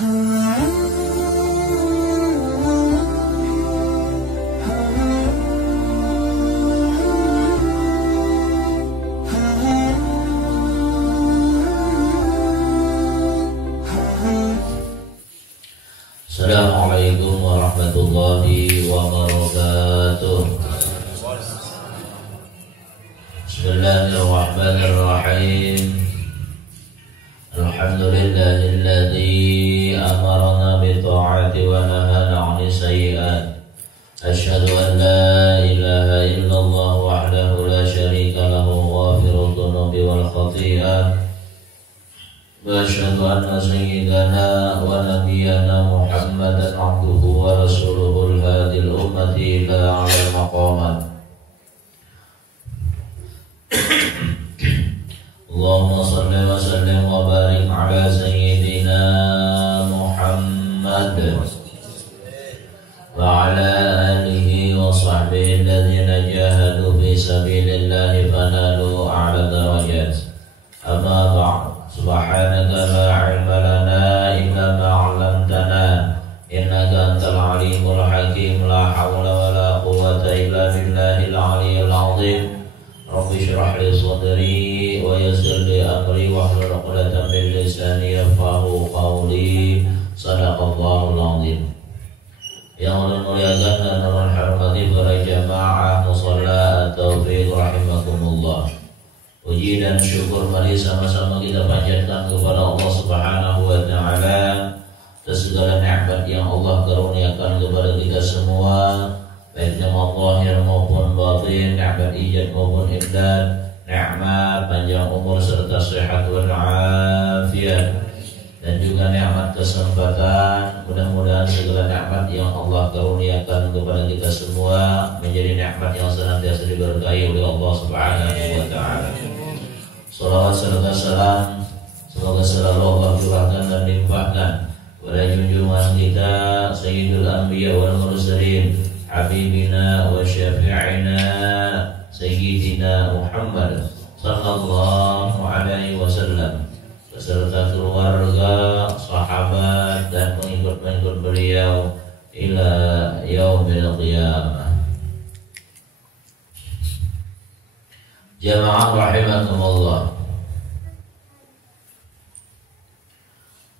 Assalamualaikum warahmatullahi wabarakatuh. Bismillahirrahmanirrahim. Alhamdulillahilladzi amarna bi ta'ati wa nahana 'anil sayyi'at. Asyhadu an la ilaha illallah wahdahu la syarika lahu ghafirud dzunubi wal khati'at. Wa asyhadu anna sayyidana wa nabiyyana Muhammadan 'abduhu wa rasuluhul hadil ummati ila 'alal maqamat. Allahumma salli wa sallim wa barik ala sayyidina Muhammad wa ala alihi wa sahbihi alladhina jahadu fi sabilillahi fanalu a'la darajat. Amma ba'd. Subhanaka la ilma lana illa ma 'allamtana innaka antal alimul hakim. La hawla wa la quwwata illa billahil aliyyil 'azim. Rabbi shrah li sadri wa yassir li amri wahlul 'uqdatam min lisani yafqahu qawli. Shadaqallahul 'azim. Yang muliakan dan hormati para jamaah musalla at-taufiq rahimakumullah. Puji dan syukur mari sama-sama kita panjatkan kepada Allah Subhanahu wa taala atas segala nikmat yang Allah karuniakan kepada kita semua, baik nikmat zahir maupun batin, nikmat ijad maupun imdad, nikmat panjang umur serta sehat wal afiat, dan juga nikmat kesempatan. Mudah-mudahan segala nikmat yang Allah karuniakan kepada kita semua menjadi nikmat yang senantiasa diberkahi oleh Allah Subhanahu wa taala. Salawat serta salam semoga selalu Allah curahkan dan limpahkan kepada junjungan kita Sayyidul Anbiya wal Mursalin, Habibina wa Syafi'ina Sayyidina Muhammad sallallahu alaihi wasallam beserta keluarga, sahabat dan pengikut-pengikut beliau ila yaumil qiyamah. Jamaah rahimakumullah.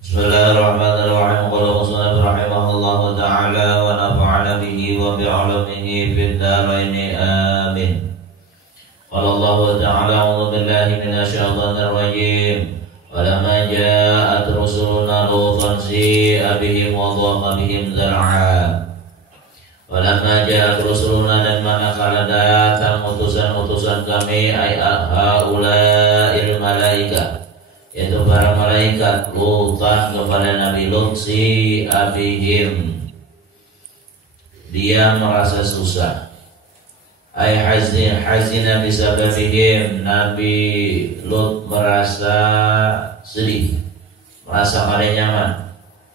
Bismillahirrahmanirrahim. Qala musannif rahimahullahu ta'ala wa nafa'ana bihi wa bi'ulumihi fid dharain amin. Qala Allah ta'ala a'udzu billahi minasy syaithanir rajim. Walamma ja'at rusuluna lutan si'a bihim wa dhaqa bihim zar'a. Walamma ja'at rusuluna, dan manakala datang utusan-utusan kami, ay haula'il malaika, yaitu para malaikat, lutan kepada Nabi Lut, si'a bihim, dia merasa susah. Ay hazina bisababihim, Nabi Lut merasa sedih, merasa kada nyaman.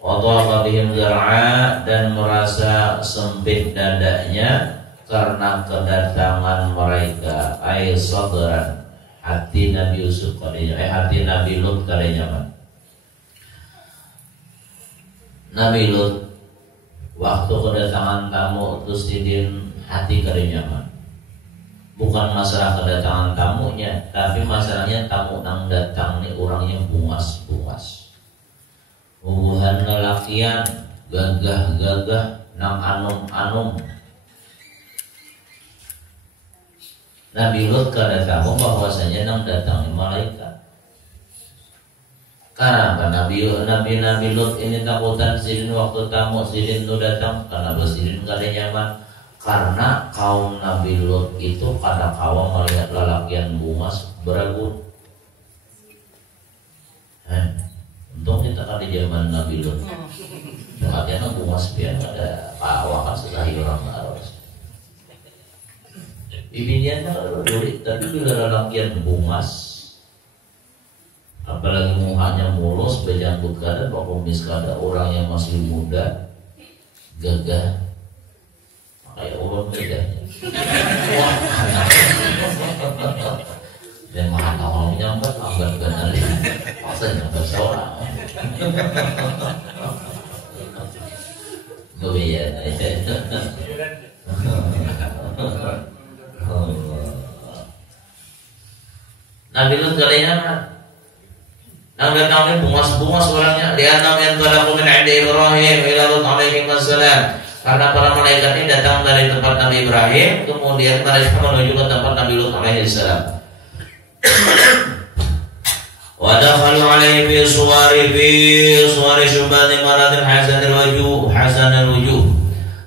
Wa dhaqa bihim zar'a, dan merasa sempit dadanya karena kedatangan mereka. Ay sadran, hati Nabi Yusuf kada nyaman, hati Nabi Lut kada nyaman. Nabi Lut waktu kedatangan tamu terus tidin hati kada nyaman. Bukan masalah kedatangan tamunya, tapi masalahnya tamu nang datang ni orangnya bungas-bungas. Hubungan lelakian, gagah-gagah, nang anum-anum. Nabi Lut kada tahu bahwasanya nang datang malaikat. Kenapa Nabi Lut ini takutan sidin waktu tamu sidin itu datang? Karena sidin kada nyaman. Karena kaum Nabi Lut itu kada kawa melihat lelakian bungas beragun. Untung kita kan di zaman Nabi Lut. Lelakian bungas biar ada kawa kan sesahi orang harus. Bibirnya duri, tapi bila lelakian bungas, apalagi mukanya mulus, bejanggut kada, bakumis kada, orang yang masih muda, gagah, kayak ulun gagahnya. Dan maha awal menyambat, lambat benar, masa nyambat seorang. Nabi Lut kalinya nang datangnya bungas-bungas orangnya dia namanya talaku min 'indi Ibrahim ila Lut alaihi wassalam karena para malaikat ini datang dari tempat Nabi Ibrahim kemudian mereka menuju ke tempat Nabi Lut alaihi salam wa dakhalu alaihi fi suwari syubani maradin hasanil wujuh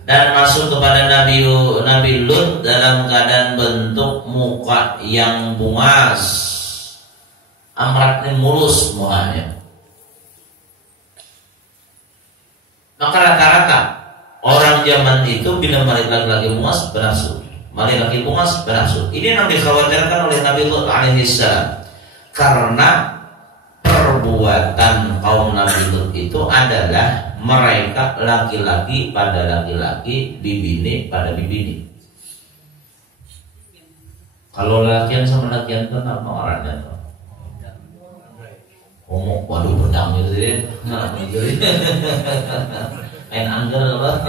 dan masuk kepada Nabi Lut dalam keadaan bentuk muka yang bungas amratnya mulus mukanya. Maka rata-rata orang zaman itu bila melihat laki-laki bungas bernafsu, melihat laki bungas bernafsu. Ini yang dikhawatirkan oleh Nabi Lut alaihissalam karena perbuatan kaum Nabi Lut itu adalah mereka laki-laki pada laki-laki, bibini pada bibini. Kalau lakian sama lakian itu apa orangnya tuh? Waduh pedang gitu deh, main anggar apa?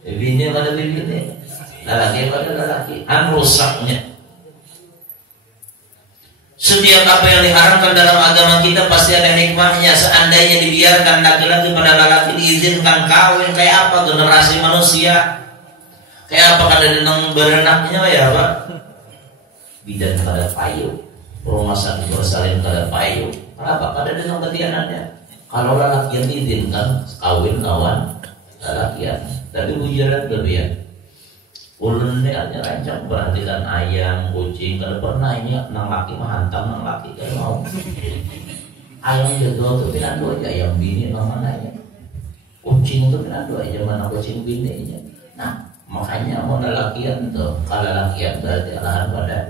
Bibini pada bibini, laki pada laki, rusaknya. Setiap apa yang diharamkan dalam agama kita pasti ada hikmahnya. Seandainya dibiarkan laki-laki pada laki diizinkan kawin, kayak apa generasi manusia? Kayak apa kada denang berenaknya ya Pak? Bidan kada payu, rumah sakit bersalin kada payu. Kenapa? Kada denang ketianannya. Kalau laki yang diizinkan kawin kawan laki, tapi bujaran kelebihan. Ulun ini artinya rancang perhatikan ayam, kucing, kalau pernah ini nang laki mah hantam nang laki kalau mau. Ayam jago tuh pinan dua aja, ayam bini mana ya. Kucing tuh pinan dua aja mana kucing bininya. Nah makanya mau lakian tuh, kalau lakian berarti alahan badan.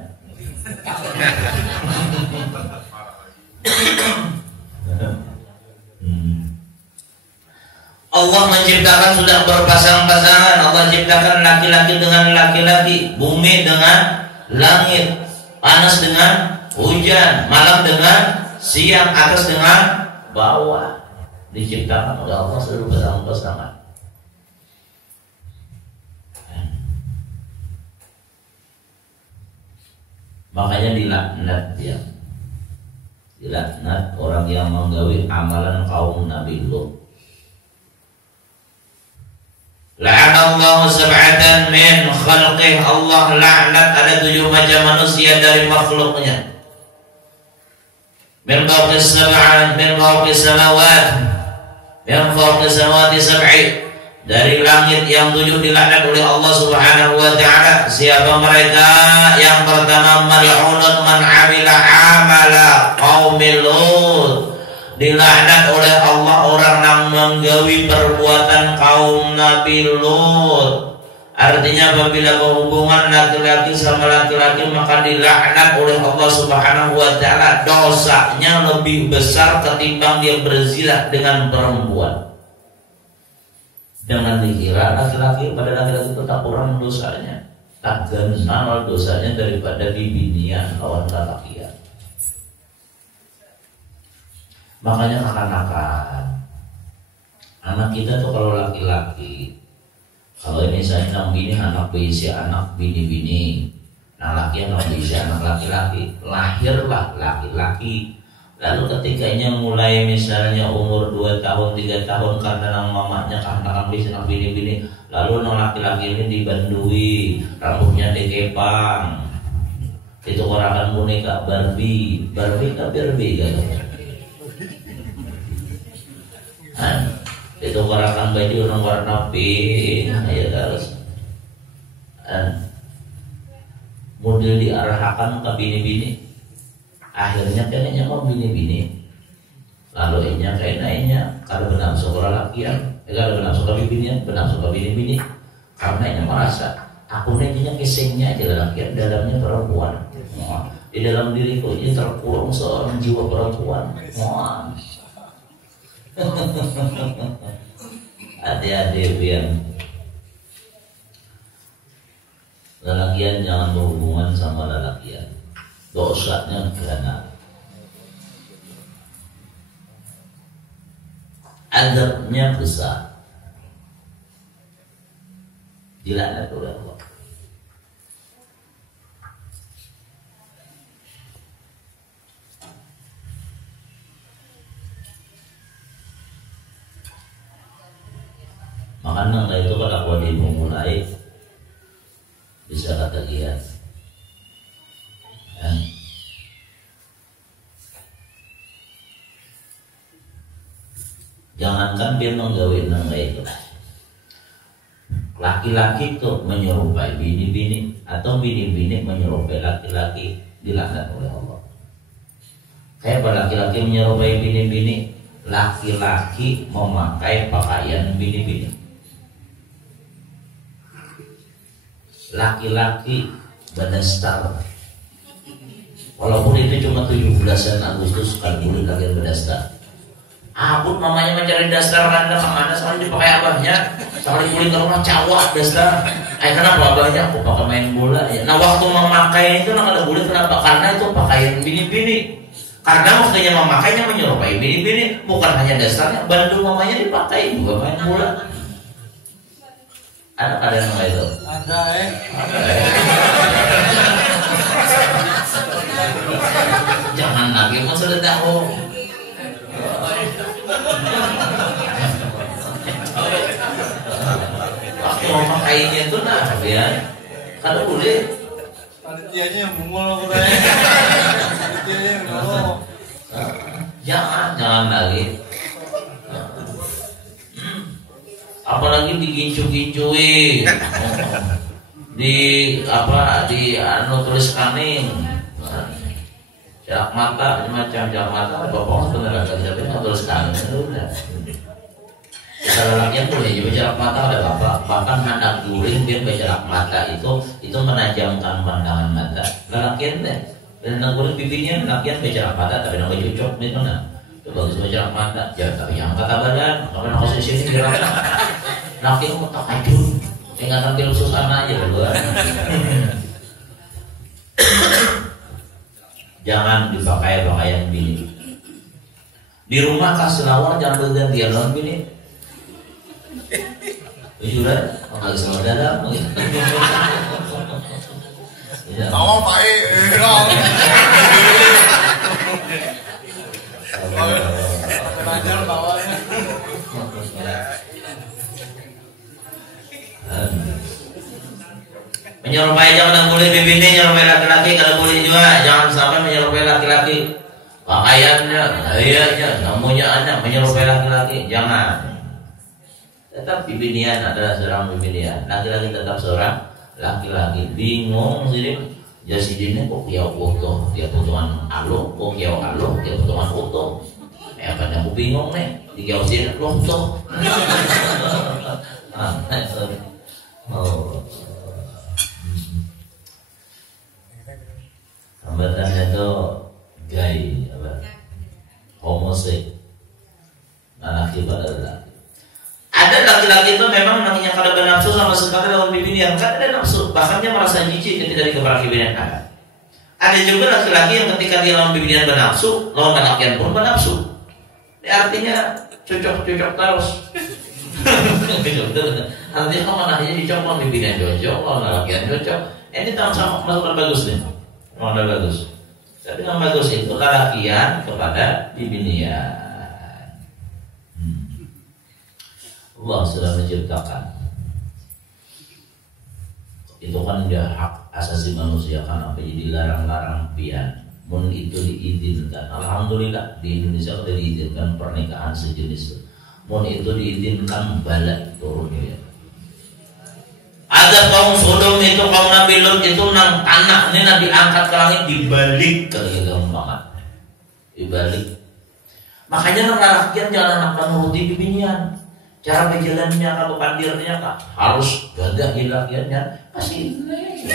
Allah menciptakan sudah berpasang-pasangan. Allah ciptakan laki-laki dengan laki-laki, bumi dengan langit, panas dengan hujan, malam dengan siang, atas dengan bawah. Diciptakan oleh Allah seluruh pasangan-pasangan. Makanya dilaknat ya. Dilaknat orang yang menggawi amalan kaum Nabi Lut. La'anallahu sab'atan min khalqih. Allah laknat ada 7 macam manusia dari makhluknya. Min fawqis sab'an, min fawqis samawat, min fawqis samawati sab'i. Dari langit yang 7 dilaknat oleh Allah Subhanahu wa taala. Siapa mereka? Yang pertama mal'unun man 'amila 'amala qaumil Lut. Dilaknat oleh Allah orang yang menggawi perbuatan kaum Nabi Lut. Artinya apabila hubungan laki-laki sama laki-laki maka dilaknat oleh Allah Subhanahu wa taala. Dosanya lebih besar ketimbang dia berzina dengan perempuan. Jangan dikira laki-laki pada laki-laki itu tak kurang dosanya, tak kenal dosanya daripada bibinian kawan lelakian. Makanya anak kita tuh kalau laki-laki, kalau ini saya nang bini anak berisi anak bini-bini, nah laki anak berisi anak laki-laki, lahirlah laki-laki. Lalu ketikanya mulai misalnya umur 2 tahun 3 tahun karena nang mamanya anak berisi anak bini-bini, lalu nang laki-laki ini dibandui, rambutnya dikepang, itu orang boneka Barbie kan? Itu warakan baju orang warna pink ya terus model diarahkan ke bini-bini, akhirnya kayaknya mau bini-bini, lalu inya kayaknya kalau benam sekolah lakian, kalau benam sekolah bini-bini, benam sekolah bini-bini, karena inya merasa aku nantinya kesengnya aja lakian, dalamnya perempuan. Di dalam diriku ini terkurung seorang jiwa perempuan. Hati-hati biar lelakian jangan berhubungan sama lelakian, dosanya gana. Azabnya besar, dilaknat oleh Allah. Makanya itu kalau aku dimulai bisa kata dia, ya. Jangankan dia menggawe nangga itu, laki-laki itu menyerupai bini-bini atau bini-bini menyerupai laki-laki, dilaknat oleh Allah. Kayak laki-laki menyerupai bini-bini, laki-laki memakai pakaian bini-bini, laki-laki berdastar. Walaupun itu cuma 17 Agustus sekali bulan lagi berdastar. Abut mamanya mencari dasar karena mana sekali dipakai abahnya, sekali kulit ke rumah cawak dasar. Kenapa abahnya? Aku pakai main bola ya. Nah waktu memakai itu nggak ada boleh, kenapa? Karena itu pakaian bini-bini. Karena waktunya memakainya menyerupai bini-bini, bukan hanya dasarnya, bandung mamanya dipakai juga main bola. Ada yang nggak itu? Ada. Jangan lagi mau sudah tahu. Waktu memakainya itu nah ya, kalau boleh. Panitianya yang bungul katanya. Panitianya yang bungul. Jangan lagi. Apalagi digincu-gincui, di tulis kaning, jarak mata macam jarak mata, bapak sebenarnya tapi tulis kaning udah. Kalau rakyat boleh juga jarak mata ada bapak, bahkan hendak guling biar jarak mata itu menajamkan pandangan mata. Rakyat deh, dan hendak guling pipinya rakyat jarak mata tapi nggak cocok nih mana. Bagus jarak mata, jangan tapi yang kata badan, kalau nak posisi ini jarak mata. Laki mau tak aduh, tinggal tampil susana aja berdua. Jangan dipakai pakaian bini. Di rumah kasih lawar jangan bergantian lawan bini. Sudah, nggak sama dalam. Tahu baik. Belajar bawahnya. Menyerupai jangan boleh bibini, menyerupai laki-laki kalau boleh juga, jangan sampai menyerupai laki-laki pakaiannya, gayanya, namanya anak menyerupai laki-laki, jangan. Tetap bibinian adalah seorang bibinian, laki-laki tetap seorang laki-laki. Bingung sih, jadi ini kok kiau utuh, dia potongan alu, kok kiau alu, dia potongan utuh. Apa yang aku bingung nih, di kiau sini utuh. Hambatannya itu gay, homoseks, laki pada laki. Ada laki-laki itu memang namanya kada bernafsu sama sekali lawan bibinian, kan ada nafsu, bahkan dia merasa jijik ketika dikepada bibinian ada. Ada juga laki-laki yang ketika dia lawan bibinian bernafsu, lawan lelakian pun bernafsu. Artinya cocok-cocok terus. Artinya kalau manahnya dicocok lawan bibinian cocok, lawan lelakian cocok. Ini sama melakukan bagus nih. Modal bagus. Tapi yang bagus itu lelakian kepada bibinian. Allah sudah menciptakan. Itu kan dia hak asasi manusia, kan apa jadi larang-larang pian. Mun itu diizinkan. Alhamdulillah di Indonesia sudah diizinkan pernikahan sejenis. Mun itu diizinkan balik turun ya. Ada kaum Sodom itu, kaum Nabi Lut itu nang tanah ini nanti diangkat ke langit, dibalik ke banget, dibalik. Makanya nang lelakian jangan anak menuruti bibinian. Cara berjalannya kalau pandirnya kak harus gagah lelakiannya pasti ini.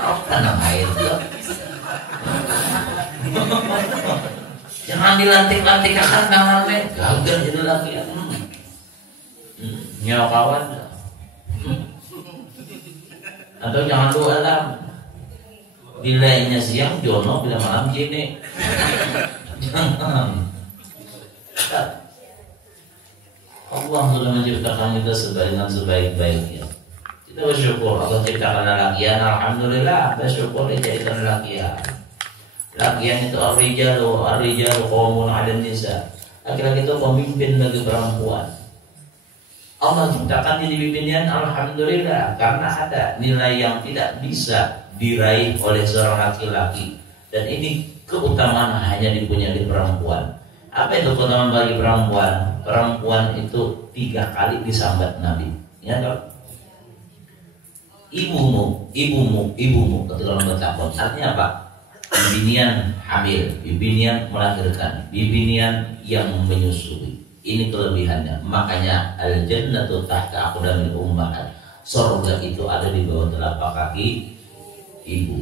Apa nama itu? Jangan dilantik-lantik akan tangannya, gagah jadi lelakian. Nyawa kawan. Atau jangan doa alam. Bilanya siang jono, bila malam jini. Jangan. dahsyat. Allah sudah menciptakan kita dengan sebaik-baiknya. Kita bersyukur Allah ciptakan lelakian, alhamdulillah, bersyukur dijadikan lelakian. Lakian itu ar-rijalu qawmun 'alan nisa. Laki-laki itu pemimpin bagi perempuan. Allah ciptakan diri pimpinan, alhamdulillah, karena ada nilai yang tidak bisa diraih oleh seorang laki-laki. Dan ini keutamaan hanya dipunyai perempuan. Apa itu keutamaan bagi perempuan? Perempuan itu 3 kali disambat Nabi. Ingat tak? Ibumu ketika orang bertakwa. Artinya apa? Bibinian hamil, bibinian melahirkan, bibinian yang menyusui. Ini kelebihannya. Makanya al-jannatu tahta aqdamil ummahat. Surga itu ada di bawah telapak kaki ibu.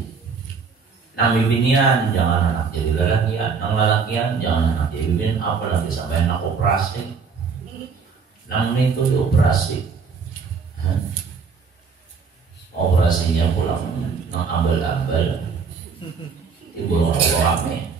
Nang bibinian jangan anak jadi lelakian, nang lelakian jangan anak jadi bibinian, apalagi sampai anak operasi. Nang itu dioperasi. Operasinya pulang nang ambal-ambal. Ibu orang rame.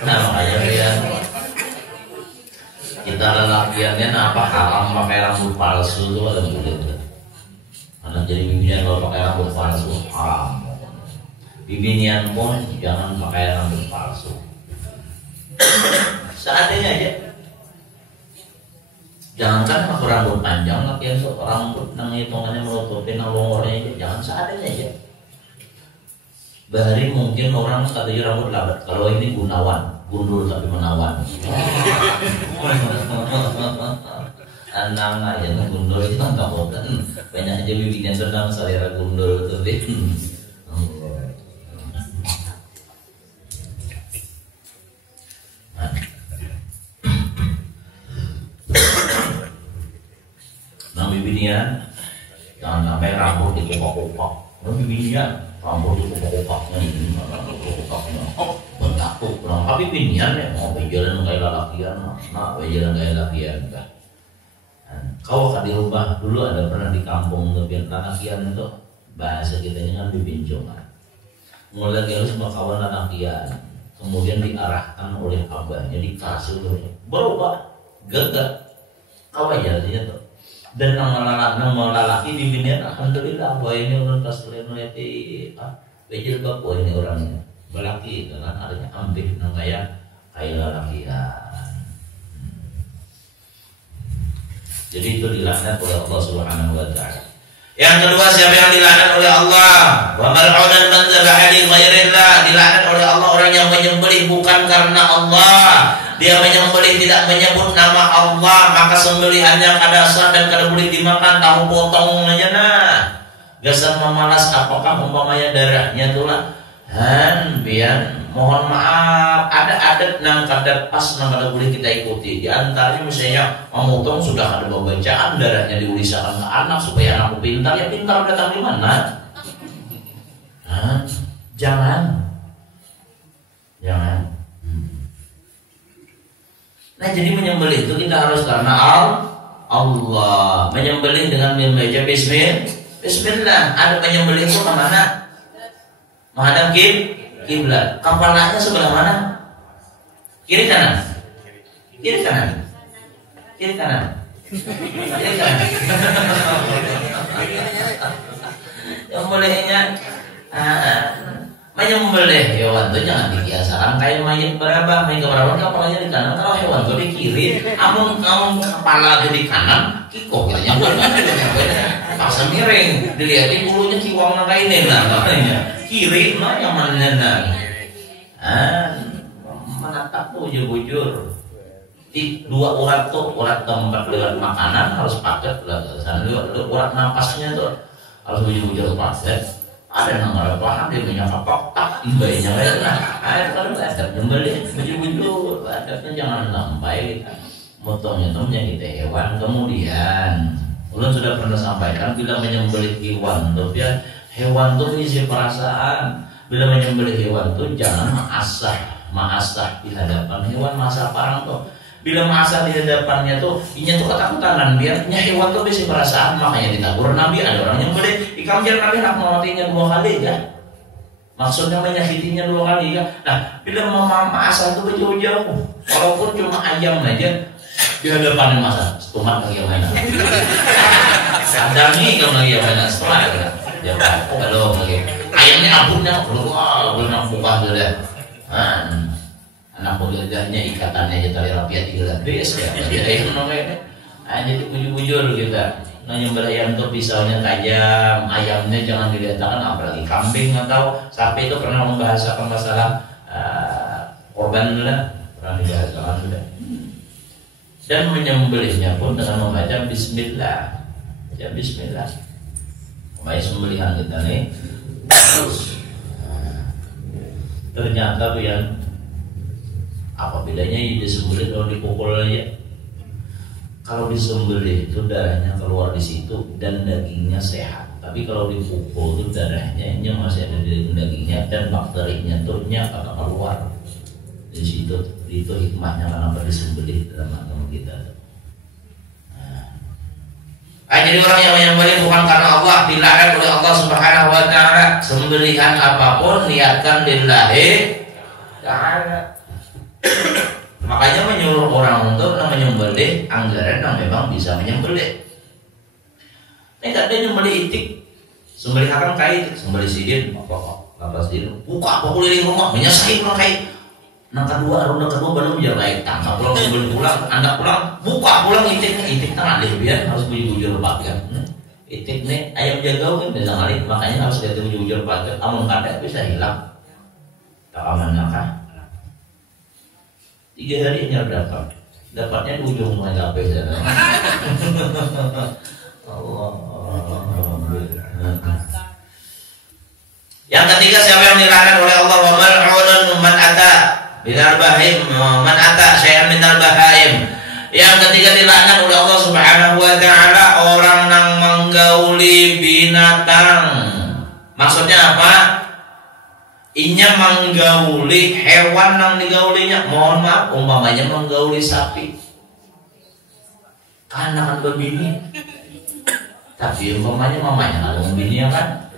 Nah makanya ya, kita lelakiannya apa haram pakai rambut palsu itu ada boleh. Karena jadi bibinya kalau pakai rambut palsu haram. Bibinian pun jangan pakai rambut palsu. Seadanya aja. Jangankan pakai rambut panjang, laki yang rambut nang hitungannya menutupi nang longornya aja. Jangan seadanya aja. Bahari mungkin orang katanya rambut labat. Kalau ini gunawan, gundul tapi menawan. Anang aja nang gundul itu kan tak bosan. Banyak aja bibinya senang selera gundul tapi. Nang bibinian jangan sampai rambut dikupak-kupak. Nang bibinian rambut dikupak-kupaknya ini, dikupak-kupaknya. Oh, bentakuk. Tapi bibinian ya mau berjalan kayak lelakian, nak berjalan kayak lelakian kan. Kau kan di rumah dulu ada pernah di kampung lebih lelakian itu bahasa kita ini kan bibincongan. Mulai harus sama kawan lelakian, kemudian diarahkan oleh abahnya dikasih oleh berubah gagak. Kau aja dia tuh. Dan nang lalaki di binian alhamdulillah bahwa ini orang taslim meleti bejil bapak ini orangnya belaki dengan adanya ambih nang kayak lalakian. Jadi itu dilaknat oleh Allah Subhanahu wa taala. Yang kedua, siapa yang dilaknat oleh Allah? Wa mar'udan man dzabaha li ghairillah, dilaknat oleh Allah orang yang menyembelih bukan karena Allah. Dia menyembelih tidak menyebut nama Allah, maka sembelihannya kada sah dan kada boleh dimakan, tahu potong aja nah. Gasan memalas apakah umpamanya darahnya tulah. Dan biar mohon maaf ada adat nang kada pas nang kada boleh kita ikuti. Di antaranya misalnya memotong sudah ada pembacaan darahnya diulisakan ke anak supaya anakku pintar, ya pintar datang di mana? Jangan. Nah jadi menyembelih itu kita harus karena Allah. Menyembelih dengan membaca Bismillah. Ada penyembelih itu kemana? Menghadap kiblat. Kepalanya sebelah mana? Kiri kanan. Menyembelihnya menyembelih hewan itu jangan dibiasakan kayak mayat berapa, mayat berapa kepalanya di kanan, kalau hewan itu di kiri, amun kepala itu di kanan, kiko kayaknya pasang miring, dilihatin bulunya kiwang kayak ini lah, katanya kiri lah yang mana nah, menatap tuh bujur-bujur, di dua urat tuh, urat keempat urat makanan harus paket lah, urat napasnya tuh harus bujur-bujur paket. Ada yang nggak paham dia punya kapak bayinya kayak ada kalau ada nyembelih baju adabnya jangan sampai motongnya itu menjadi hewan. Kemudian ulun sudah pernah sampaikan bila menyembelih hewan tuh ya hewan tuh isi perasaan. Bila menyembelih hewan tuh jangan mengasah maasah di hadapan hewan masa parang tuh. Bila maasah di hadapannya tuh, inya tuh ketakutan biarnya hewan tuh bisa perasaan, makanya ditegur Nabi. Ada orang yang boleh ikan biar Nabi nak mematinya 2 kali kan. Maksudnya menyakitinya 2 kali kan. Nah, bila maasah tuh jauh-jauh, walaupun cuma ayam aja di hadapan masa, setumat lagi yang mainan. Sadangi kalau lagi yang mainan setelah kan. Ya kalau lagi ayamnya ampunnya keluar buka sudah. Anak penggagahnya ikatannya aja tali rapiat 3 lapis ya. Jadi ayam namanya. Jadi bujur-bujur kita. Nyembelih ayam tuh pisaunya tajam, ayamnya jangan diletakkan, apalagi kambing atau sapi itu pernah membahasakan masalah korban lah, pernah dibahasakan sudah. Dan menyembelihnya pun dengan membaca Bismillah. Ya Bismillah. Baik sembelihan kita nih. Ternyata tuh yang apa bedanya disembelih kalau dipukul aja? Kalau disembelih itu darahnya keluar di situ dan dagingnya sehat. Tapi kalau dipukul itu darahnya masih ada di dagingnya dan bakterinya tuh akan keluar di situ. Itu hikmahnya kenapa disembelih dalam agama kita. Jadi orang yang menyembelih bukan karena Allah, dilaknat oleh Allah Subhanahu wa taala. Sembelihan apapun niatkan lillahi ta'ala. Makanya menyuruh orang untuk menyembelih anggaran yang memang bisa menyembelih. Tidak ada nyembelih itik, sembelih akan kait, sembelih sidin, apa sidin, buka apa keliling rumah, menyesai pulang kait. Ronde kedua belum jalan tangkap pulang sembelih pulang, anda pulang, buka pulang itik tengah deh biar harus bujur pagar. Itik nih ayam jagau kan bisa ngalih, makanya harus ganti bujur pagar. Amun kada bisa hilang. Tak aman nakah? 3 hari nyar dapatnya di ujung mulai HP sana. Allah. Yang ketiga siapa yang dilaknat oleh Allah, wa mal'unun man ata binar bahim man ata syai'an minar bahaim. Yang ketiga dilaknat oleh Allah Subhanahu wa taala orang yang menggauli binatang. Maksudnya apa? Inya menggauli hewan yang digaulinya, mohon maaf, umpamanya menggauli sapi, karena kan berbini, tapi umpamanya mamanya kalau membini ya kan,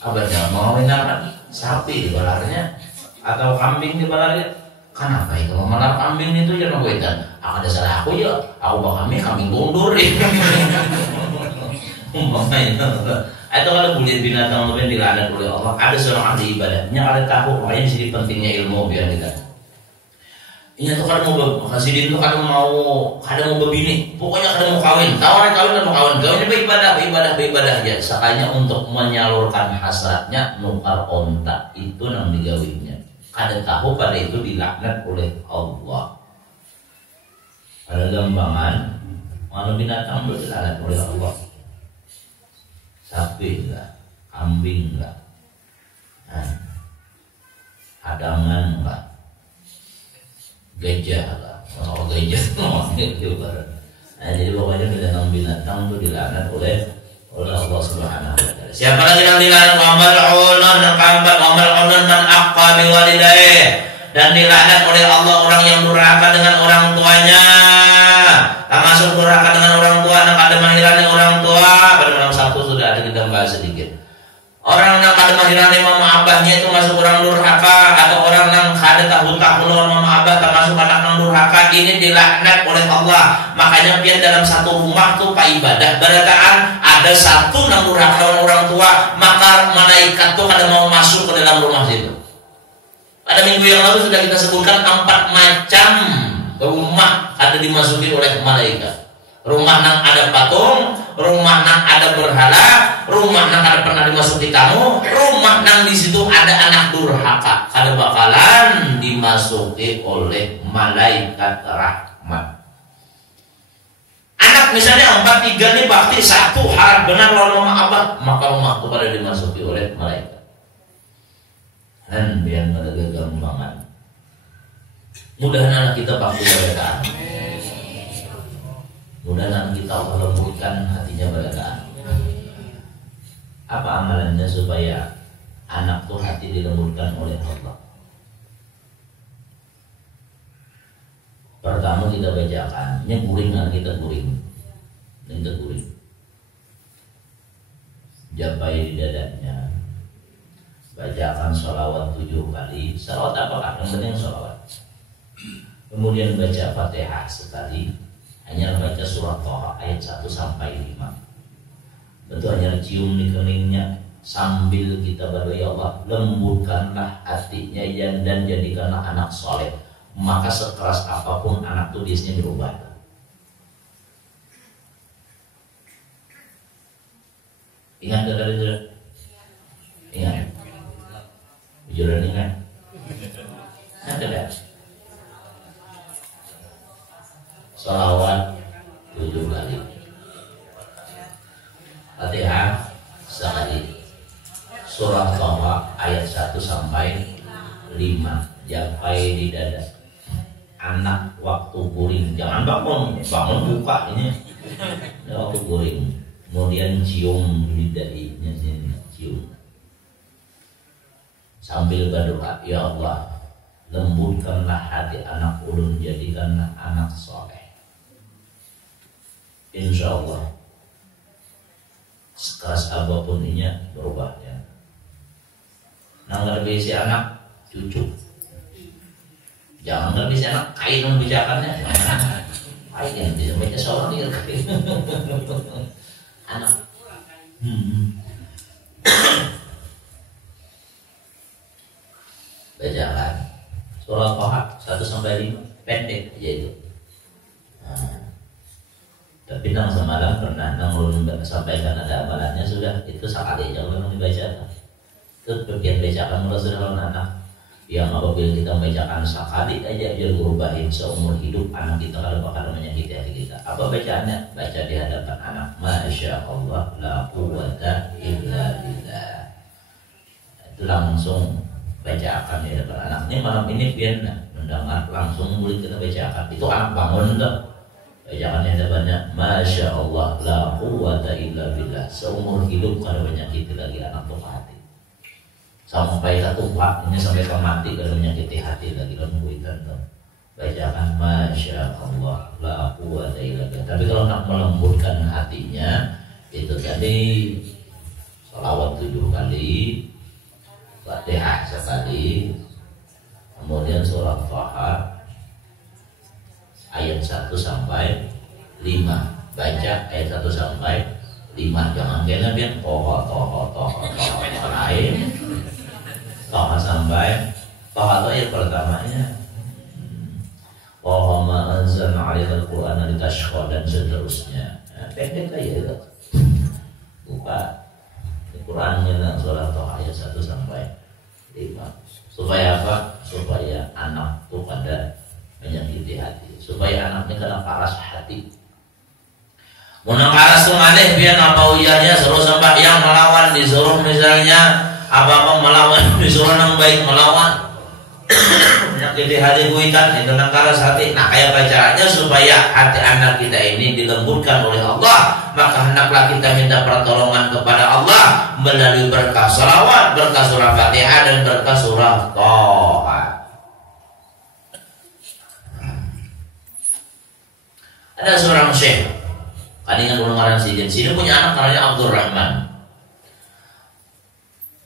abadnya mau kan sapi di balarnya atau kambing di balarnya, kenapa itu memalak kambing itu jangan wedan, ada salah aku ya, aku bakal kambing mundur, umpamanya. Atau kalau kulit binatang mungkin dilaknat oleh Allah. Ada seorang ahli ibadahnya ada tahu, makanya di sini pentingnya ilmu biar kita. Ini tuh kadang mau kasih dia tuh kadang mau berbini, pokoknya kadang mau kawin, tawaran kawin dan mau kawin, beribadah aja. Sekalinya untuk menyalurkan hasratnya nukar onta itu yang digawinnya. Kada tahu pada itu dilaknat oleh Allah. Ada gampangan, mana binatang dilaknat oleh Allah. Sapi enggak, kambing enggak, hadangan enggak, gajah enggak, gajah itu baru. Jadi pokoknya binatang itu dilaknat oleh Allah Subhanahu wa taala. Siapa lagi yang dilaknat? Wa mal'unun man aqqa biwalidayhi, dan dilaknat oleh Allah orang yang durhaka dengan orang tuanya. Termasuk durhaka dengan orang tua, yang ada mahirannya orang tua. Pada malam Sabtu sudah ada kita bahas sedikit. Orang yang ada mahirannya mama abahnya itu masuk orang durhaka, atau orang yang ada tahun mama abah termasuk anak yang durhaka. Ini dilaknat oleh Allah. Makanya biar dalam satu rumah tuh pak ibadah berataan ada satu yang durhaka dengan orang tua, maka malaikat tuh kada mau masuk ke dalam rumah situ. Pada minggu yang lalu sudah kita sebutkan 4 macam rumah ada dimasuki oleh malaikat. Rumah yang ada patung, rumah yang ada berhala, rumah yang ada pernah dimasuki tamu, rumah yang di situ ada anak durhaka, ada bakalan dimasuki oleh malaikat rahmat. Anak misalnya 4, 3 nih bakti, 1 harap benar lalu mama abah, maka rumah itu pada dimasuki oleh malaikat. Dan biar ada kegampangan. Mudah-mudahan anak kita pasti berakaan. Mudah-mudahan kita Allah lembutkan hatinya berakaan. Apa amalannya supaya anak tuh hati dilembutkan oleh Allah? tamu kita bacakan, ini guringan kita guring, japai di dadanya, bacakan sholawat 7 kali, sholawat apakah yang penting sholawat. Kemudian baca Fatihah sekali, hanya baca surat Thaha ayat 1 sampai 5. Betul hanya cium di keningnya sambil kita berdoa, ya Allah lembutkanlah hatinya dan jadikanlah anak soleh. Maka sekeras apapun anak itu biasanya berubah. Ingat tadi itu? Ingat. Jualan ingat. Ada tak? Salawat 7 kali, Fatihah sekali, surah Thaha ayat 1 sampai 5, japai di dada. Anak waktu guring, jangan bangun buka ini. Waktu guring, kemudian cium di dahinya sini, cium. Sambil berdoa, ya Allah lembutkanlah hati anak ulun, jadikanlah anak soleh. Insya Allah sekeras apapun ini berubah ya. Nggak bisa anak cucu, jangan nggak bisa anak kain membijakannya. Kain yang bisa baca seorang dia kain anak. Bacakan surah Thaha 1 sampai 5, pendek aja itu. Tapi nang semalam pernah nang ulun sampaikan ada amalannya sudah, itu sekali aja ulun dibacakan. Itu bagian bacakan mulai sudah lawan anak. Yang apabila kita membacakan sekali aja biar berubahin seumur hidup anak kita kalau bakal menyakiti hati kita. Apa bacaannya? Baca di hadapan anak. Masya Allah la quwwata illa billah. Itu langsung bacakan di hadapan anak. Ini malam ini biar mendengar langsung mulut kita bacakan. Itu anak bangun tuh. Bacakan di hadapannya. Masya Allah la quwwata illa billah. Seumur hidup kalau menyakiti lagi anak tuh hati. Sampai satu ini sampai mati kalau menyakiti hati lagi lembuitan tuh. Bacakan Masya Allah la quwwata illa billah. Tapi kalau nak melembutkan hatinya itu tadi sholawat 7 kali, Fatihah sekali, kemudian surah Thaha ayat 1 sampai 5. Baca ayat 1 sampai 5. Jangan kena biar toh lain. Thaha sampai Thaha itu ayat pertamanya. Wa ma anzalna 'alaikal Qur'ana litashqa dan seterusnya. Pendek aja itu. Buka Al-Qur'annya surah Thaha ayat 1 sampai 5. Supaya apa? Supaya anak itu pada menyakiti hati. Supaya anaknya kena paras hati. Munang paras tuh aneh biar apa ujarnya suruh sembahyang melawan, disuruh misalnya apa-apa melawan, disuruh nang baik melawan. Menyakiti hati kuitan itu nang karas hati. Nah kayak caranya supaya hati anak kita ini dilembutkan oleh Allah, maka hendaklah kita minta pertolongan kepada Allah melalui berkah salawat, berkah surah Fatihah dan berkah surah Thaha. Ada seorang syekh, kadang orang sidin punya anak namanya Abdul Rahman.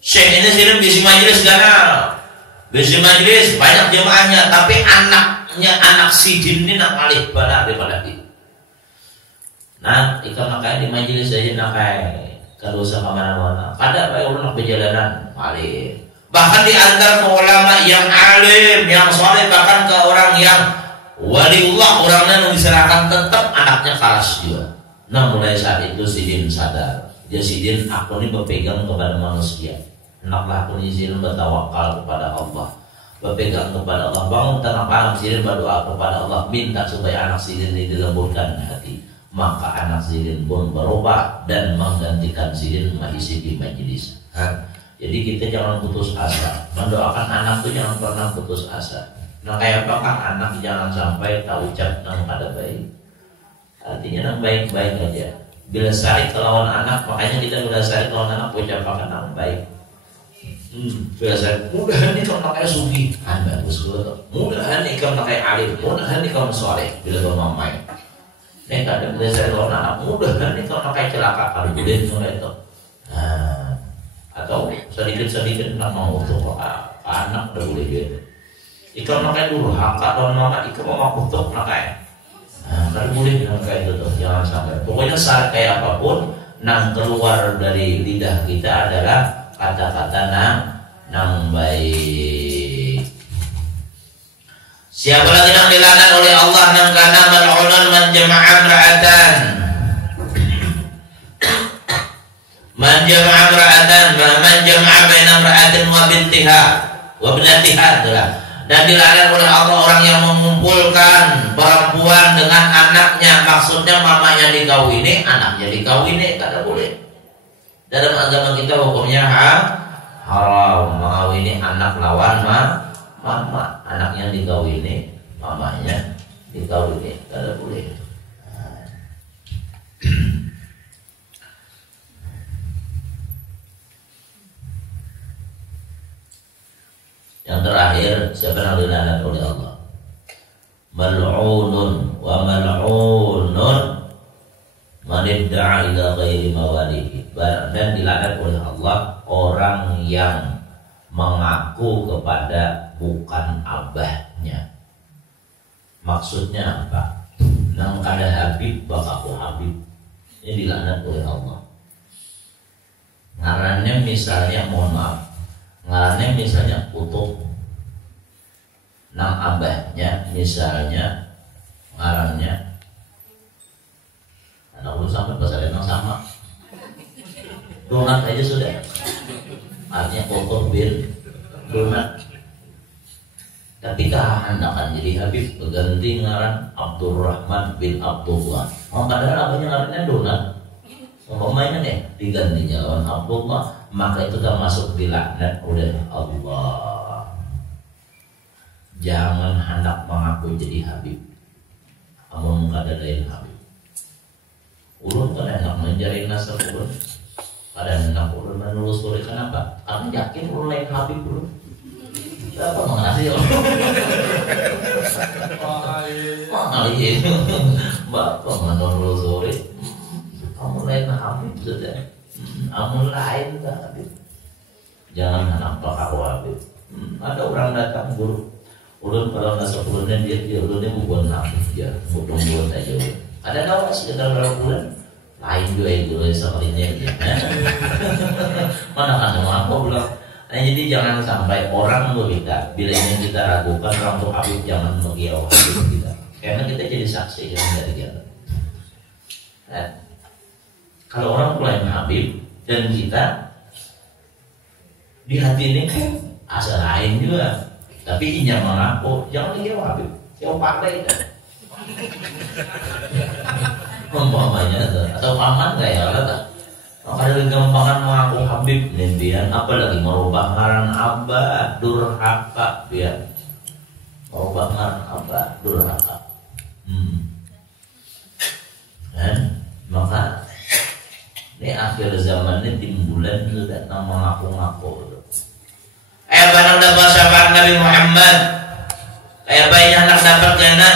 Syekh ini sidin bisi majelis ganal, bisi majelis banyak jemaahnya, tapi anaknya anak sidin ini nak alih bala daripada itu. Nah, ikan makanya di majelis aja nakai kalau usah kemana-mana. Ada baik orang nak perjalanan alih. Bahkan di antara ulama yang alim, yang soleh, bahkan ke orang yang waliullah, orangnya yang diserahkan tetap anaknya karas juga. Nah mulai saat itu sidin sadar, dia sidin aku ini berpegang kepada manusia. Hendaklah aku izin bertawakal kepada Allah, berpegang kepada Allah. Bangun tanah malam sidin berdoa kepada Allah, minta supaya anak sidin ini dilembutkan hati. Maka anak sidin pun berubah dan menggantikan sidin mengisi di majelis. Jadi kita jangan putus asa, mendoakan anak itu jangan pernah putus asa. Nah kayak apakah anak jangan sampai tak ucap nang pada baik. Artinya nang baik-baik aja. Bila sarik lawan anak, makanya kita bila sarik lawan anak ucapkan nang baik. Biasa mudahan nih kalau pakai sugi, bagus tuh. Mudahan nih kalau pakai alim, mudahan nih kalau soleh, bila tuh mamai. Nih kadang biasa kalau anak mudahan nih kalau pakai celaka kalau boleh soleh itu. Atau sedikit mau untuk anak udah boleh gitu. Ikan pakai dulu, hak atau nama ikan mau untuk pakai. Kalau boleh pakai itu tuh, jangan sampai. Pokoknya saat kayak apapun, nang keluar dari lidah kita adalah kata-kata nang baik. Siapa lagi yang dilaknat oleh Allah nang kana mal'unun man jama'a imra'atan. Man jama'a imra'atan, man jama'a baina imra'atin wa bintiha wa ibnatiha adalah. Dan dilaknat oleh Allah orang yang mengumpulkan perempuan dengan anaknya, maksudnya mamanya dikawini, anaknya dikawini, kata boleh. Dalam agama kita hukumnya haram mengawini anak lawan mama, anak yang dikawini, mamanya dikawini, tidak boleh. Yang terakhir, siapa yang dilaknat oleh Allah? Mal'unun wa mal'unun man idda'a ila ghairi mawalihi. Dan dilaknat oleh Allah orang yang mengaku kepada bukan abahnya. Maksudnya apa? Nang kada Habib bakaku Habib. Ini dilaknat oleh Allah. Ngarannya misalnya, mohon maaf, ngarannya misalnya Kutub. Nang abahnya misalnya ngarannya, anak lu sampai pasal yang sama. Donat aja sudah. Artinya Kutub bin Donat. Tapi kehendakan jadi Habib berganti ngaran Abdurrahman bin Abdullah. Padahal abahnya ngarannya Donat. Umpamanya deh digantinya lawan Abdullah, maka itu termasuk dilaknat oleh Allah. Jangan hendak mengaku jadi Habib. Amun kada lain Habib. Ulun kan hendak mencari nasab ulun. Kada hendak ulun menelusuri, kenapa? Karena yakin ulun lain Habib ulun. Apa mengenasi ulun? Mahal itu. Bapak menelusuri. Amun lain Habib sudah. Amun lain Habib. Jangan hendak mengaku Habib. Ada orang datang guru. Ulun kalau nasab ulunnya dia ulunnya bukan Habib ya, bukan aja. Ada tahu sekitar berapa bulan? Lain juga itu sama ini. Mana kan sama aku bilang. Nah, jadi jangan sampai orang kita bila ini kita ragukan orang untuk Habib, jangan mengiau Habib kita. Karena kita jadi saksi yang dari kita. Nah, kalau orang lain Habib dan kita di hati ini kan asal lain juga. Tapi inya mengaku, jangan mengiau Habib, jauh partai kan. Umpamanya atau paman kayak kata, maka dari gampangan mengaku Habib nimbian, apalagi merubah ngaran abah durhaka biar merubah ngaran abah durhaka. Dan maka ini akhir zaman ini timbulan sudah mengaku-ngaku. Benar dapat syafaat Nabi Muhammad. Kayak bayinya anak dapat kena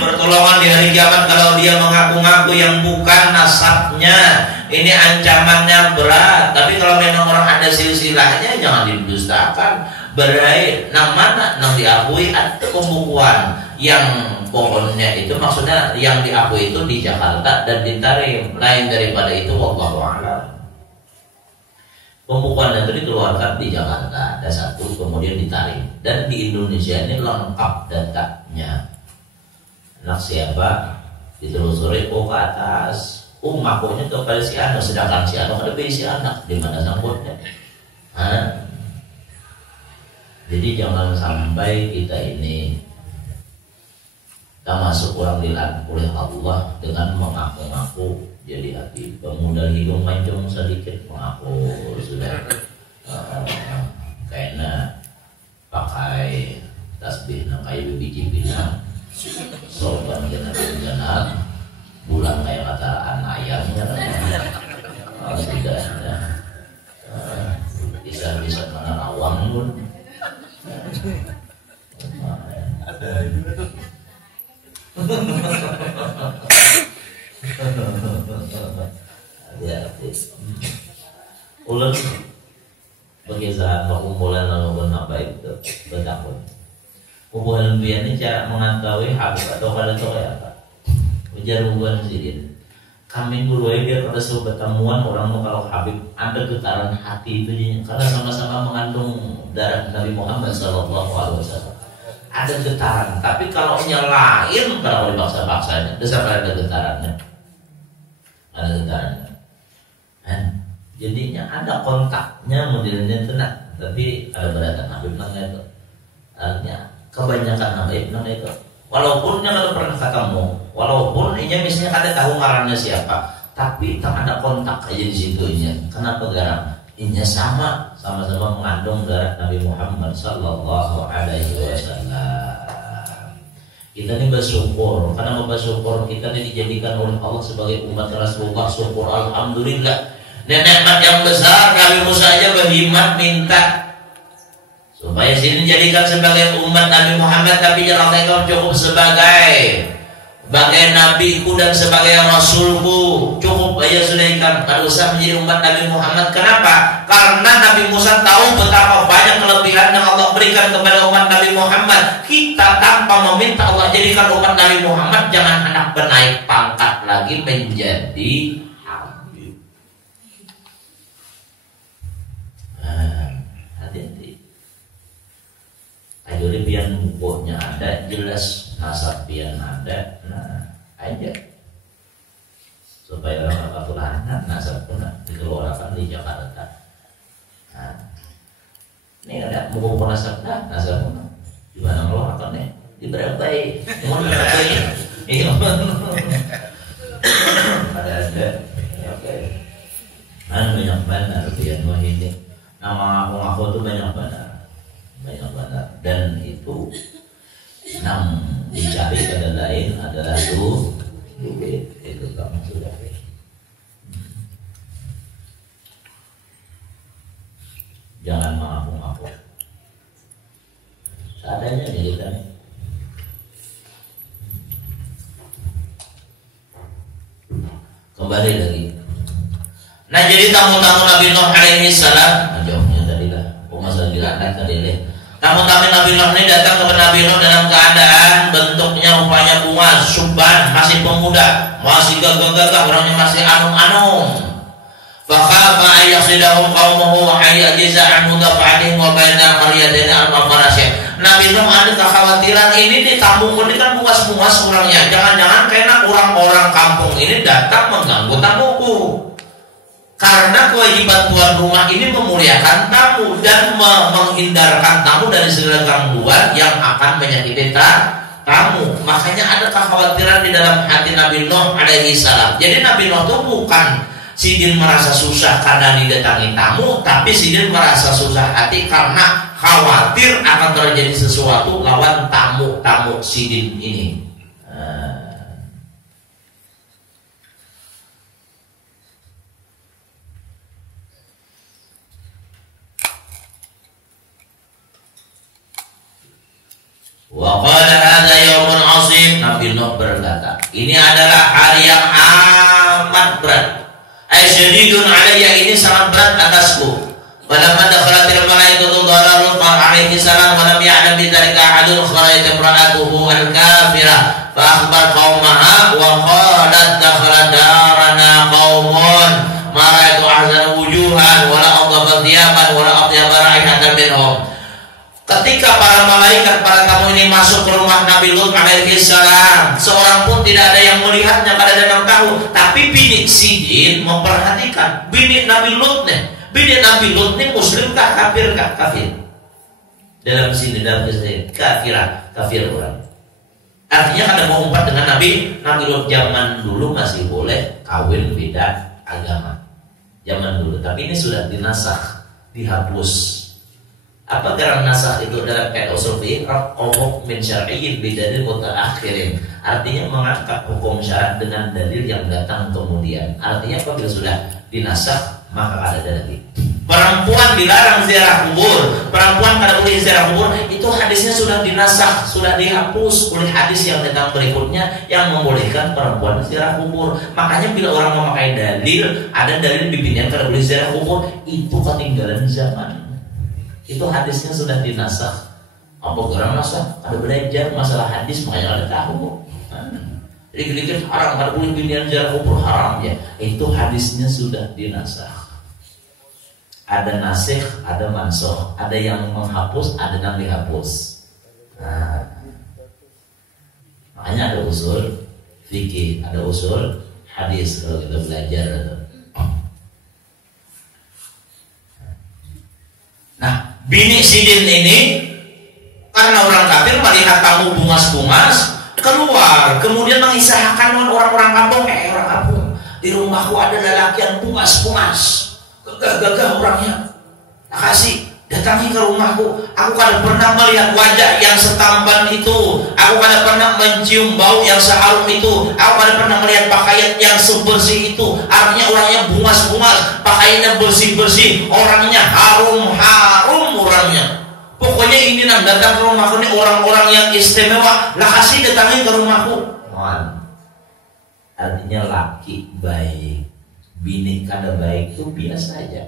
pertolongan di hari kiamat kalau dia mengaku-ngaku yang bukan nasabnya. Ini ancamannya berat. Tapi kalau memang orang ada silsilahnya, jangan didustakan. Berai nang mana nang diakui ada pembukuan yang pokoknya itu maksudnya yang diakui itu di Jakarta dan di Tarim. Lain daripada itu wallahu a'lam. Pembukuan data dikeluarkan di Jakarta ada satu, kemudian ditarik, dan di Indonesia ini lengkap datanya. Anak siapa ditelusuri ke atas, ngakunya kepada si anak, sedangkan si anak ada si anak di mana sangkutnya. Jadi jangan sampai kita ini termasuk orang dilaknat oleh Allah dengan mengaku-ngaku jadi hati. Pemuda hidung mancung sedikit mengaku sudah karena pakai tasbih nang kayak biji pinang, sorban genap bulan kayak kata ayamnya sudah bisa Ada. Ulang Bagaimana kumpulan lalu baik itu bertakun. Hubungan ini cara mengetahui habib atau pada tokoh apa? Ujar hubungan sidin. Kami dulu dia pada suatu pertemuan orang tuh kalau habib ada getaran hati itu karena sama-sama mengandung darah Nabi Muhammad SAW. Ada getaran, tapi kalau nyalain kalau dipaksa-paksanya, dasar ada getarannya. Ada getarannya. Jadinya ada kontaknya modelnya tenang, tapi ada beratan habib nangga itu. Artinya kebanyakan habib nangga itu. Walaupun yang pernah ketemu, walaupun ini misalnya kada tahu ngarannya siapa, tapi tak ada kontak aja di situnya. Kenapa garam? Ini sama-sama mengandung darah Nabi Muhammad Sallallahu Alaihi Wasallam. Kita ini bersyukur, karena bersyukur kita ini dijadikan oleh Allah sebagai umat Rasulullah. Syukur alhamdulillah. Nikmat yang besar Nabi Musa aja berhimmat minta supaya sini dijadikan sebagai umat Nabi Muhammad, tapi jangan engkau cukup sebagai nabiku dan sebagai rasulku, cukup aja sudah ikan, tidak usah menjadi umat Nabi Muhammad. Kenapa? Karena Nabi Musa tahu betapa banyak kelebihan yang Allah berikan kepada umat Nabi Muhammad. Kita tanpa meminta Allah jadikan umat Nabi Muhammad, jangan hendak bernaik pangkat lagi menjadi hati-hati. Ayo pian bukunya ada, jelas nasab pian ada, nah aja supaya orang apa nasab pun dikeluarkan di Jakarta. Nah, ini ada buku nasab dah, nasab pun di mana ngeluarkan nih di Berabai, mana Berabai? Iya, ada, oke. Banyak benar pian wah ini. Nama aku tuh banyak benar, dan itu yang dicari pada lain adalah duit itu kamu sudah. Jangan mengaku-ngaku. Seadanya nih kita nih. Kembali lagi. Nah jadi tamu-tamu Nabi Nuh alaihi salam, jauhnya tadi lah, masalah dilandak tadi deh. Tamu-tamu Nabi Nuh ini datang kepada Nabi Nuh dalam keadaan bentuknya rupanya bunga, subban, masih pemuda, masih gagah-gagah, orangnya masih anung-anung. Fakhafa ayyasidahum qaumuhu wa ayyajiza an mudafa'atihim wa bainal qaryatayn al-mafarasih. Nabi Nuh ada kekhawatiran ini ditamukan, ini kan bungas-bungas orangnya. Jangan-jangan karena orang-orang kampung ini datang mengganggu tamuku. Karena kewajiban tuan rumah ini memuliakan tamu dan menghindarkan tamu dari segala gangguan yang akan menyakiti tamu. Makanya ada kekhawatiran di dalam hati Nabi Nuh alaihi salam. Jadi Nabi Nuh itu bukan sidin merasa susah karena didatangi tamu, tapi sidin merasa susah hati karena khawatir akan terjadi sesuatu lawan tamu sidin ini. Wa qala hadza yaumun 'azim. Nabi Nuh berkata, ini adalah hari yang amat berat. Asyadidun alayya, ini sangat berat atasku. Falamma dakhalatil malaikatu dhara Lut alaihi salam wa lam ya'lam bi dzalika ahadun kharajat imra'atuhu al-kafirah fa akhbar qaumaha wa qalat dakhala darana qaumun ma ra'aytu ahzana wujuhan wa la adhafa thiyaban wa la atyaba ra'ihatan minhum. Ketika para malaikat, para tamu ini masuk ke rumah Nabi Lut alaihi salam, seorang pun tidak ada yang melihatnya pada datang tahu. Tapi bini sidin memperhatikan bini Nabi Lut nih. Bini Nabi Lut nih muslim kah kafir kah? Kafir. Dalam sini dalam kisah kafir orang. Artinya kada mau umpat dengan Nabi Lut zaman dulu masih boleh kawin beda agama. Zaman dulu, tapi ini sudah dinasakh, dihapus. Apa karena nasakh itu dalam kaidah usul fiqh hukum min syar'iyyin bidalil mutaakhirin. Artinya mengangkat hukum syarat dengan dalil yang datang kemudian. Artinya apabila sudah dinasakh maka ada dalil. Perempuan dilarang ziarah kubur, perempuan kada boleh ziarah kubur, itu hadisnya sudah dinasakh, sudah dihapus oleh hadis yang datang berikutnya yang membolehkan perempuan ziarah kubur. Makanya bila orang memakai dalil, ada dalil bibinya kada boleh ziarah kubur, itu ketinggalan zaman. Itu hadisnya sudah dinasakh. Apa orang nasakh? Ada belajar masalah hadis, makanya ada tahu. Jadi dikit haram, kada boleh bibinya ziarah kubur, haram ya. Itu hadisnya sudah dinasakh. Ada nasikh, ada mansukh, ada yang menghapus, ada yang dihapus. Nah, makanya ada usul fikih, ada usul hadis kalau kita belajar. Nah, bini sidin ini karena orang kafir melihat tamu bungas-bungas keluar, kemudian mengisahkan orang-orang kampung, orang kampung, di rumahku ada lelaki yang bungas-bungas. Gagah orangnya, makasih datangi ke rumahku. Aku kada pernah melihat wajah yang setampan itu. Aku kada pernah mencium bau yang seharum itu. Aku kada pernah melihat pakaian yang sebersih itu. Artinya orangnya bungas-bungas, pakaiannya bersih-bersih, orangnya harum-harum orangnya. Pokoknya ini nang datang ke rumahku ini orang-orang yang istimewa. Lah kasih datangi ke rumahku. Artinya laki baik. Bini kada baik itu biasa aja.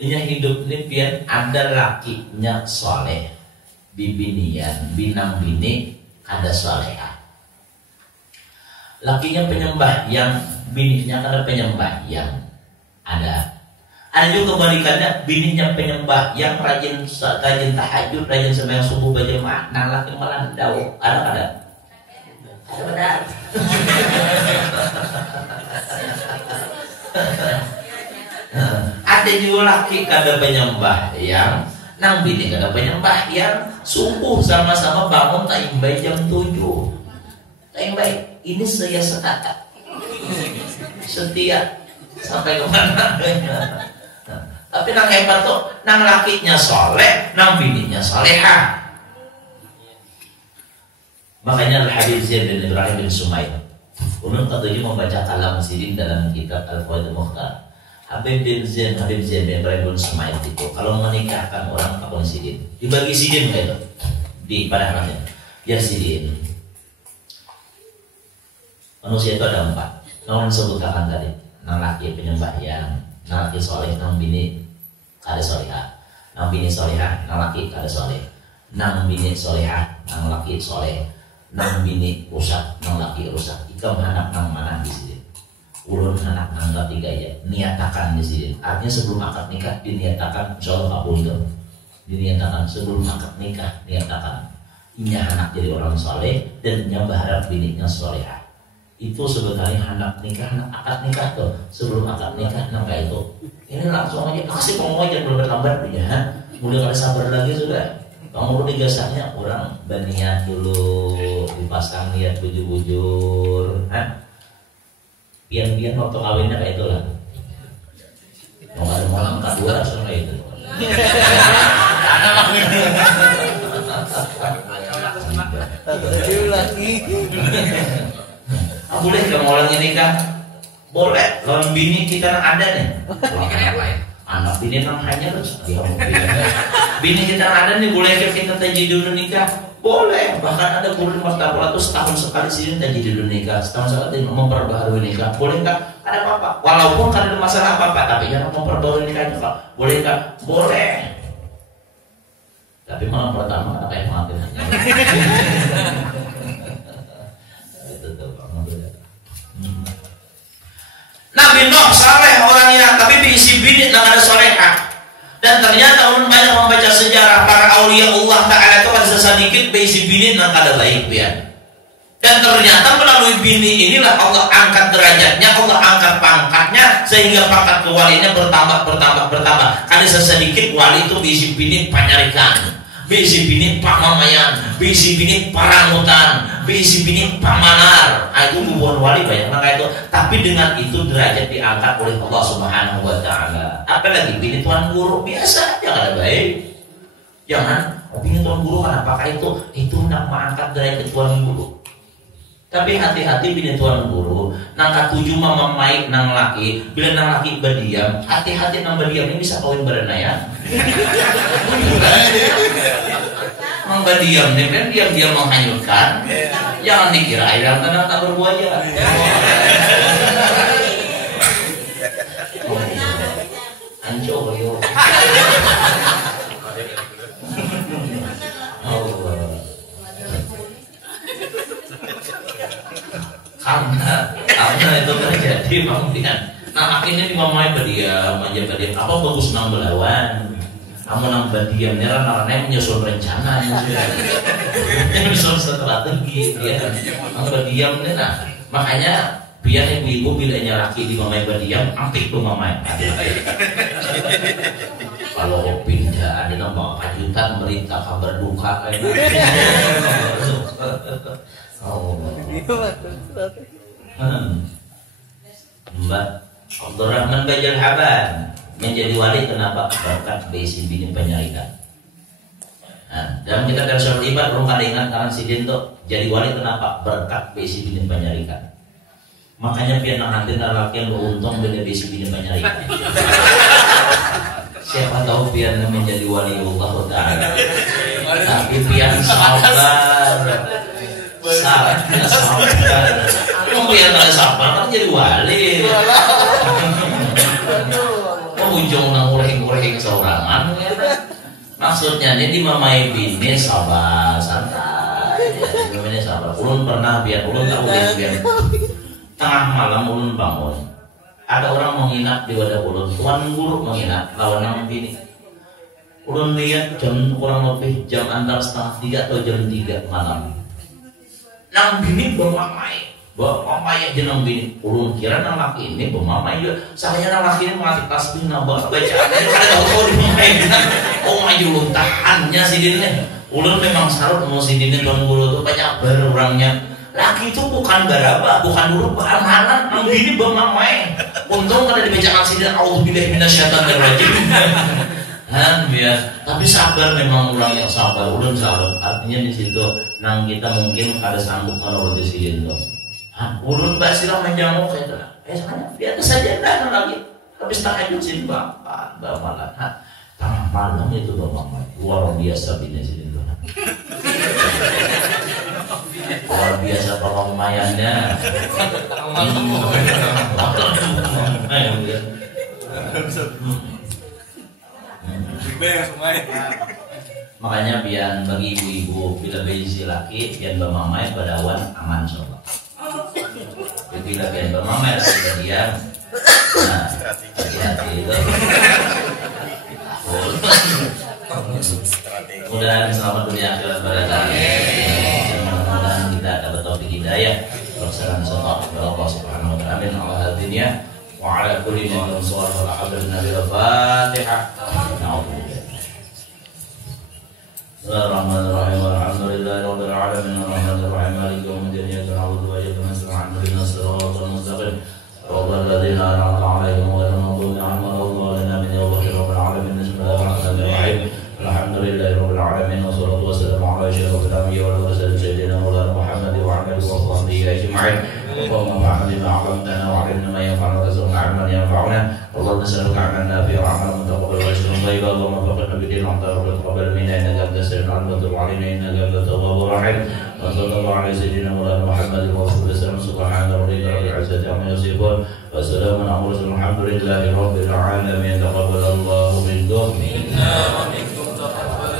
Ini hidup ini biar ada lakinya soleh, bibinian, binang bini ada solehah. Lakinya penyembah yang bininya kada penyembah yang ada. Ada juga kebalikannya, bininya penyembah yang rajin tahajud, rajin sembahyang subuh berjamaah, nah laki malah dau. Ada. Benar. Ada juga laki kada penyembah yang nang bini kada penyembah yang subuh sama-sama bangun taimbai jam 7. Taimbai ini saya sekat setia sampai kemana. Tapi nang hebat tuh nang lakinya soleh, nang bininya solehah. Makanya Al-Habib Zaid bin Ibrahim bin Sumail ulun ketujuh membaca kalam sidin dalam kitab Al-Qawaidul Mukhtar. Habib Zaid bin Ibrahim bin Sumail itu kalau menikahkan orang kapan sidin dibagi sidin gitu di pada anaknya ya sidin. Manusia itu ada 4. Namun sebutkan tadi nang laki penyembah yang nang laki soleh, nang bini kada solehah, nang bini solehah, nang laki kada soleh, nang bini solehah, nang laki soleh, nang bini rusak, nang laki rusak. Ikam anak nang mana di sini? Ulun anak nang tiga ya. Niatakan di sini. Artinya sebelum akad nikah diniatakan, insyaallah kabul itu. Diniatakan sebelum akad nikah, niatakan ini anak jadi orang soleh dan yang berharap bininya solehah. Itu sebetulnya anak nikah, anak akad nikah tuh. Sebelum akad nikah nang kayak itu. Ini langsung aja kasih ngomong aja berlambat ya. Mulai kada sabar lagi sudah. Kamu digasahnya orang berniat dulu, dipasang niat bujur-bujur, pian-pian waktu kawinnya kayak itu lah. Mau ada mau angkat 2 langsung kayak itu. Boleh kalau orang ini kan boleh. Kalau bini kita ada nih. Anak bini nang hanya terus bini kita ada nih boleh kita tajidun nikah boleh, bahkan ada guru martabat setahun sekali sini tajidun nikah, setahun sekali memperbaharui nikah boleh nggak? Ada apa-apa walaupun kada ada masalah apa-apa tapi jangan memperbaharui nikahnya Pak. Boleh nggak? Boleh, tapi malam pertama apa yang mati Nabi Nuh saleh orangnya, tapi diisi bini nang ada solehah. Dan ternyata ulun banyak membaca sejarah para aulia Allah Ta'ala itu ada sedikit diisi bini nang ada baik ya. Dan ternyata melalui bini inilah Allah angkat derajatnya, Allah angkat pangkatnya sehingga pangkat kewalinya bertambah. Ada sedikit wali itu diisi bini panyarikan, diisi bini pamamayan, diisi bini parangutan, diisi bini pamanar. Itu hubungan wali banyak maka itu. Tapi dengan itu derajat diangkat oleh Allah Subhanahu wa Ta'ala. Apalagi bini tuan guru biasa jangan ada baik. Jangan bini tuan guru kan apakah itu nak mengangkat derajat tuan guru. Tapi hati-hati bini tuan guru, nang katujuh mama maik nang laki, bila nang laki berdiam, hati-hati nang berdiam ini bisa kawin berenaya. Nang berdiam nih kan diam-diam menghanyutkan. Jangan dikira air tenang tak berbuaya. Hancur yo. Karena itu terjadi kemudian nah akhirnya dimamai berdiam aja berdiam apa bagus nang belawan kamu nang berdiam karena menyusun rencana menyusun strategi ya nang berdiam nih nah makanya biar ibu-ibu bilanya laki dimamai berdiam apik tuh mamai kalau pindah ada nama kejutan berita kabar duka kayak Mbak Abdurrahman Bajal Haban menjadi wali kenapa? Berkat besi bini penyarikan. Dalam kita dari surat Ibadah belum ada ingat karena si Dinto jadi wali kenapa? Berkat besi bini penyarikan. Makanya pian nanti laki yang beruntung dengan besi bini penyarikan. Siapa tahu pian menjadi wali Allah Ta'ala. Tapi pian sabar. Sabar. Kemudian ada sabar kan jadi wali. Ujung nang ureng-ureng seorangan. Maksudnya ini dimamai bini sabar santai. Ini sabar. Ulun pernah biar ulun tahu biar tengah malam ulun bangun. Ada orang menginap di wadah ulun. Tuan guru menginap lawan nang bini. Ulun lihat jam kurang lebih jam antara 2:30 atau jam 3 malam. Nang bini bermamai. Mamai aja nang bini. Ulun kira nang laki ini bermamai juga. Saya nang laki ini melatih tasbih nambah bacaannya. Kada tahu di mamai. Oh maju ulun tahannya si dini. Ulun memang sarut mau si dini tuan guru tuh banyak berorangnya. Laki itu bukan baraba, bukan dulu keamanan. Nang bini bermamai. Untung kada dibacakan si dini. A'udzubillahi minasyaitonir rajim. Biar tapi sabar memang orang yang sabar ulun sabar artinya di situ nang kita mungkin ada sanggup menuruti si dini. Ulun basirah menjamuk itu. Saya biar saja dah lagi. Habis tahajud sih bapak malam. Tengah malam itu bapak luar biasa bini sini tuh. Luar biasa pemayannya. Makanya biar bagi ibu-ibu bila besi laki biar bermamai badawan aman sobat. Bila biar bermamai lagi dia, nah hati-hati itu. Mudah-mudahan selamat dunia akhirat barokah. Mudah-mudahan kita dapat taufik hidayah. Wassalamualaikum warahmatullahi wabarakatuh. Amin. Ala dunia wa ala kulli man sallallahu alaihi wa sallam. Al-Fatihah. Bismillahirrahmanirrahim. Alhamdulillahirabbil alamin. Arrahmanirrahim. Maliki yaumiddin. Iyyaka na'budu wa iyyaka nasta'in. Ihdinas siratal mustaqim. Siratal ladzina an'amta 'alaihim ghairil maghdubi 'alaihim waladdallin. Alhamdulillahirabbil alamin. Bismillahirrahmanirrahim. Alhamdulillahirabbil alamin. Wassalatu wassalamu ala asyrafil anbiya'i wal mursalin sayyidina Maulana Muhammad wa 'ala alihi wa sahbihi ajma'in. اللهم انفعنا بما علمتنا وعلمنا ما ينفعنا وارزقنا علما ينفعنا اللهم نسألك علما نافعا وعملا متقبلا ورزقا طيبا اللهم وفقنا بدين العطاء وتقبل منا انك انت السميع العليم وتب علينا انك انت التواب الرحيم وصلى الله على سيدنا مولانا محمد وصحبه وسلم سبحان ربك رب العزة عما يصفون وسلام على المرسلين الحمد لله رب العالمين تقبل الله منكم منا ومنكم تقبل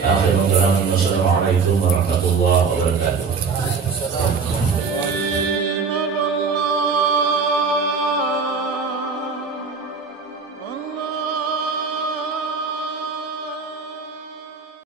يا رب العالمين. السلام عليكم ورحمة الله وبركاته.